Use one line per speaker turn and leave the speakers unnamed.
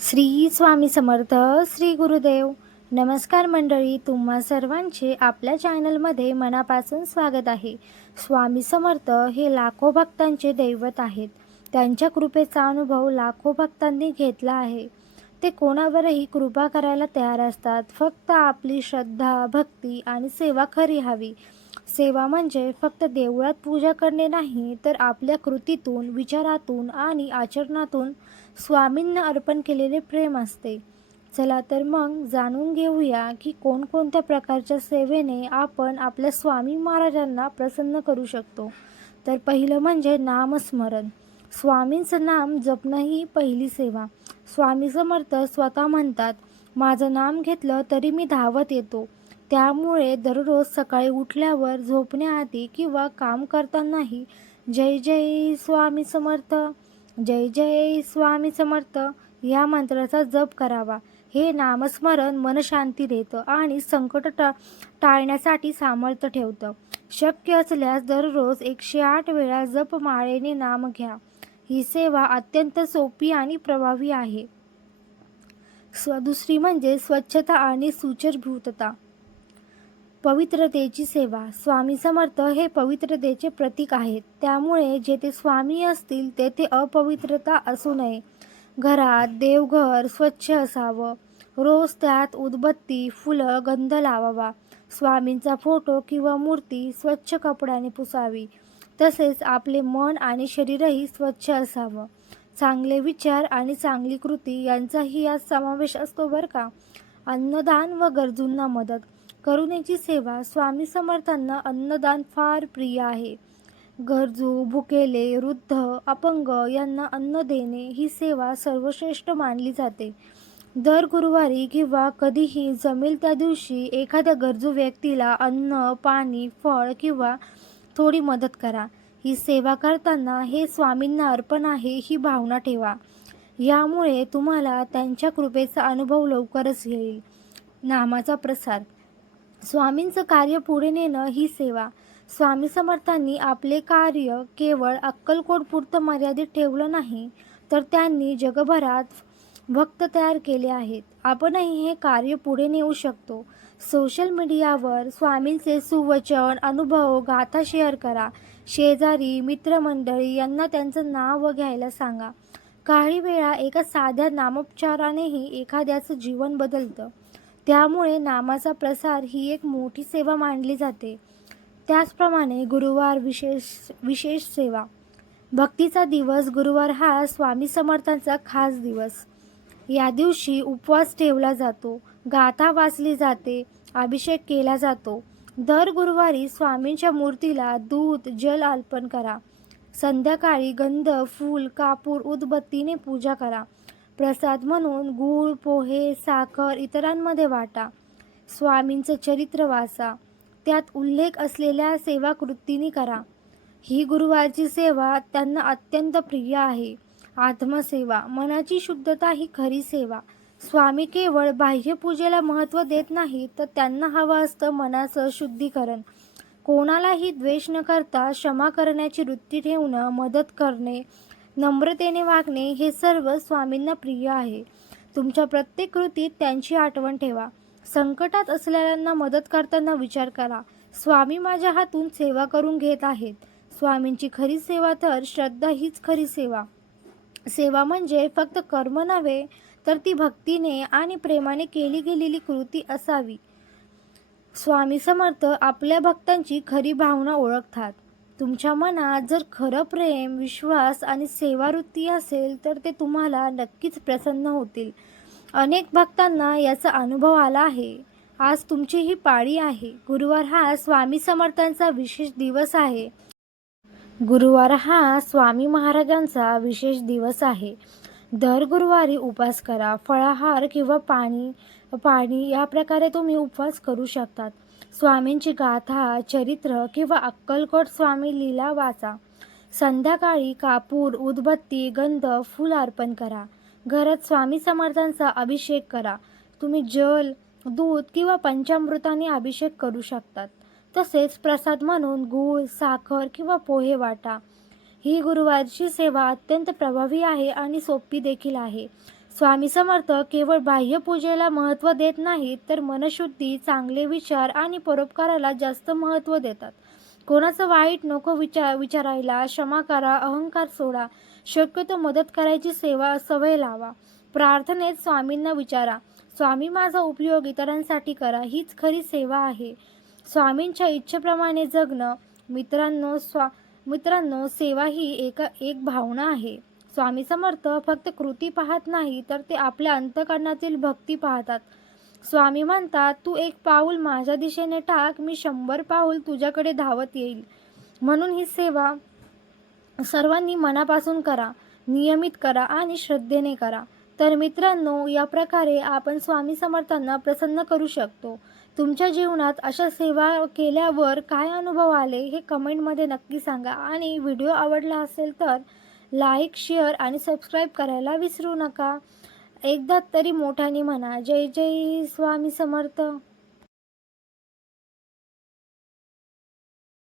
श्री स्वामी समर्थ श्री गुरुदेव. नमस्कार मंडळी तुम्हा सर्वांचे आपल्या चॅनलमध्ये मनापासून स्वागत आहे. स्वामी समर्थ हे लाखो भक्तांचे दैवत आहेत. त्यांच्या कृपेचा अनुभव लाखो भक्तांनी घेतला आहे. ते कोणावरही कृपा करायला तयार असतात. फक्त आपली श्रद्धा भक्ती आणि सेवा खरी हवी. सेवा म्हणजे फक्त देवळात पूजा करणे नाही तर आपल्या कृतीतून विचारातून आणि आचरणातून स्वामींना अर्पण केलेले प्रेम असते. चला तर मग जाणून घेऊया की कोणकोणत्या प्रकारच्या सेवेने आपण आपल्या स्वामी महाराजांना प्रसन्न करू शकतो. तर पहिलं म्हणजे नामस्मरण. स्वामींचं नाम जपणं ही पहिली सेवा. स्वामी समर्थ स्वतः म्हणतात माझं नाम घेतलं तरी मी धावत येतो. त्यामुळे दररोज सकाळी उठल्यावर झोपण्याआधी किंवा काम करतानाही जय जय स्वामी समर्थ जय जय स्वामी समर्थ या मंत्राचा जप करावा. हे नामस्मरण मनशांती देतं आणि संकट टा टाळण्यासाठी सामर्थ्य ठेवतं. शक्य असल्यास दररोज एकशे आठ वेळा जपमाळेने नाम घ्या. ही सेवा अत्यंत सोपी आणि प्रभावी आहे. स्व दुसरी म्हणजे स्वच्छता आणि सुचरभूतता. पवित्रतेची सेवा. स्वामी समर्थ हे पवित्रतेचे प्रतीक आहेत. त्यामुळे जेथे स्वामी असतील तेथे अपवित्रता असू नये. घरात देवघर स्वच्छ असावं. रोज त्यात उदबत्ती फुलं गंध लावावा. स्वामींचा फोटो किंवा मूर्ती स्वच्छ कपड्याने पुसावी. तसेच आपले मन आणि शरीरही स्वच्छ असावं. चांगले विचार आणि चांगली कृती यांचाही यात समावेश असतो बरं का? अन्नदान व गरजूंना मदत. करुणेची सेवा स्वामी समर्थांना अन्नदान फार प्रिय आहे. गरजू भुकेले वृद्ध अपंग यांना अन्न देणे ही सेवा सर्वश्रेष्ठ मानली जाते. दर गुरुवारी किंवा कधीही जमेल त्या दिवशी एखाद्या गरजू व्यक्तीला अन्न पाणी फळ किंवा थोडी मदत करा. ही सेवा करताना हे स्वामींना अर्पण आहे ही भावना ठेवा. यामुळे तुम्हाला त्यांच्या कृपेचा अनुभव लवकरच येईल. नामाचा प्रसार स्वामींचं कार्य पुढे नेणं ही सेवा. स्वामी समर्थांनी आपले कार्य केवळ अक्कलकोटपुरतं मर्यादित ठेवलं नाही तर त्यांनी जगभरात भक्त तयार केले आहेत. आपणही हे कार्य पुढे नेऊ शकतो. सोशल मीडियावर स्वामींचे सुवचन अनुभव गाथा शेअर करा. शेजारी मित्रमंडळी यांना त्यांचं नाव घ्यायला सांगा. काही वेळा एका साध्या नामोपचारानेही एखाद्याचं जीवन बदलतं. त्यामुळे नामाचा प्रसार ही एक मोठी सेवा मानली जाते. त्याचप्रमाणे गुरुवार विशेष विशेष सेवा. भक्तीचा दिवस गुरुवार हा स्वामी समर्थांचा खास दिवस. या दिवशी उपवास ठेवला जातो गाथा वाचली जाते अभिषेक केला जातो. दर गुरुवारी स्वामींच्या मूर्तीला दूध जल अर्पण करा. संध्याकाळी गंध फूल कापूर उदबत्तीने पूजा करा. प्रसाद म्हणून गूळ पोहे साखर इतरांमध्ये वाटा. स्वामींचं चरित्र वाचा. त्यात उल्लेख असलेल्या सेवाकृतींनी करा. ही गुरुवारची सेवा त्यांना अत्यंत प्रिय आहे. आत्मसेवा मनाची शुद्धता ही खरी सेवा. स्वामी केवळ बाह्यपूजेला महत्त्व देत नाही तर त्यांना हवं असतं मनाचं शुद्धीकरण. कोणालाही द्वेष न करता क्षमा करण्याची वृत्ती ठेवणं मदत करणे नम्रतेने वागणे हे सर्व स्वामींना प्रिय आहे. तुमच्या प्रत्येक कृतीत त्यांची आठवण ठेवा. संकटात असलेल्यांना मदत करताना विचार करा. स्वामी माझ्या हातून सेवा करून घेत आहेत. स्वामींची खरी सेवा तर श्रद्धा हीच खरी सेवा. सेवा म्हणजे फक्त कर्म नव्हे तर ती भक्तीने आणि प्रेमाने केली गेलेली कृती असावी. स्वामी समर्थ आपल्या भक्तांची खरी भावना ओळखतात. तुमच्या मनात जर खरं प्रेम विश्वास आणि सेवावृत्ती असेल तर ते तुम्हाला नक्कीच प्रसन्न होतील. अनेक भक्तांना याचा अनुभव आला आहे. आज तुमची ही पाळी आहे. गुरुवार हा स्वामी समर्थांचा विशेष दिवस आहे. गुरुवार हा स्वामी महाराजांचा विशेष दिवस आहे. दर गुरुवारी उपवास करा फळाहार किंवा पाणी पाणी या प्रकारे तुम्ही उपवास करू शकतात. स्वामींची गाथा चरित्र किंवा अक्कलकोट स्वामी लीला वाचा. संध्याकाळी कापूर उदबत्ती गंध फूल अर्पण करा. घरात स्वामी समर्थांचा अभिषेक करा. तुम्ही जल दूध किंवा पंचामृताने अभिषेक करू शकतात. तसेच प्रसाद म्हणून गूळ साखर किंवा पोहे वाटा. ही गुरुवारची सेवा अत्यंत प्रभावी आहे आणि सोपी देखील आहे. स्वामी समर्थ केवळ बाह्य पूजेला महत्त्व देत नाहीत तर मनशुद्धी चांगले विचार आणि परोपकाराला जास्त महत्त्व देतात. कोणाचं वाईट नको विचार विचारायला क्षमा करा अहंकार सोडा शक्यतो मदत करायची सेवा सवय लावा. प्रार्थनेत स्वामींना विचारा. स्वामी माझा उपयोग इतरांसाठी करा हीच खरी सेवा आहे. स्वामींच्या इच्छेप्रमाणे जगणं मित्रांनो स्वा मित्रांनो सेवा ही एक एक भावना आहे. स्वामी समर्थ फक्त कृती पाहत नाही तर ते आपल्या अंतकरणातील भक्ती पाहतात. स्वामी म्हणतात तू एक पाऊल माझ्या दिशेने टाक मी शंभर पाऊल तुझ्याकडे धावत येईल. म्हणून ही सेवा सर्वांनी मनापासून करा नियमित करा आणि श्रद्धेने करा. तर मित्रांनो या प्रकारे आपण स्वामी समर्थांना प्रसन्न करू शकतो. तुमच्या जीवनात अशा सेवा केल्यावर काय अनुभव आले हे कमेंटमध्ये नक्की सांगा. आणि व्हिडिओ आवडला असेल तर लाईक शेअर आणि सबस्क्राईब करायला विसरू नका. एकदा तरी मोठ्याने म्हणा. जय जय स्वामी समर्थ.